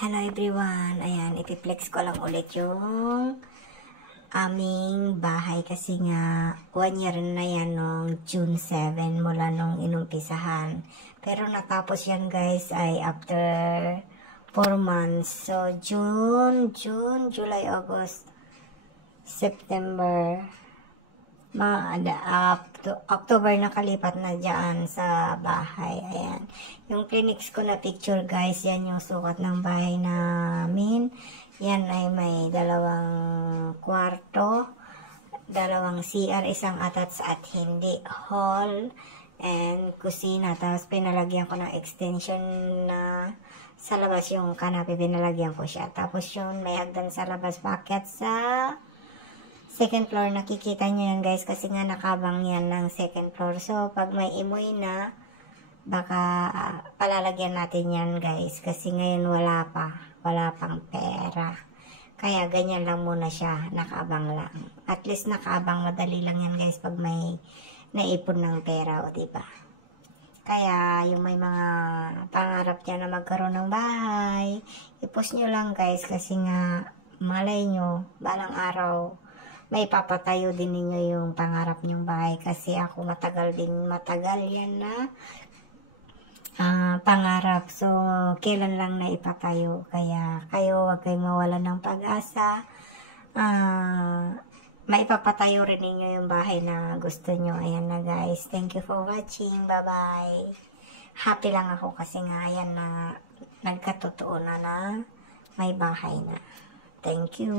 Hello everyone! Ayan, ipiplex ko lang ulit yung aming bahay kasi nga 1 year na yan nung June 7 mula nung inumpisahan. Pero natapos yan guys ay after 4 months. So June, July, August, September, October nakalipat na dyan sa bahay. Ayan. Yung Plinix ko na picture guys, yan yung sukat ng bahay namin. Yan ay may 2 kwarto, 2 CR, isang attached at hindi, hall, and kusina. Tapos pinalagyan ko ng extension na sa labas yung kanape, pinalagyan ko siya. Tapos yun, may hagdan sa labas, packet sa second floor. Nakikita nyo yan guys kasi nga nakabang yan ng second floor. So pag may imoy na, baka palalagyan natin yan guys kasi ngayon wala pang pera. Kaya ganyan lang muna siya, nakaabang lang. At least nakaabang, madali lang yan guys pag may naipon ng pera, o diba? Kaya yung may mga pangarap niya na magkaroon ng bahay, i-post nyo lang guys kasi nga malay nyo balang araw may papatayo din ninyo yung pangarap nyong bahay. Kasi ako matagal yan na pangarap. So, kailan lang na ipatayo. Kaya kayo, huwag kayong mawalan ng pag-asa. Maipapatayo rin ninyo yung bahay na gusto nyo. Ayan na guys. Thank you for watching. Bye-bye. Happy lang ako kasi nga ayan na nagkatotoo na may bahay na. Thank you.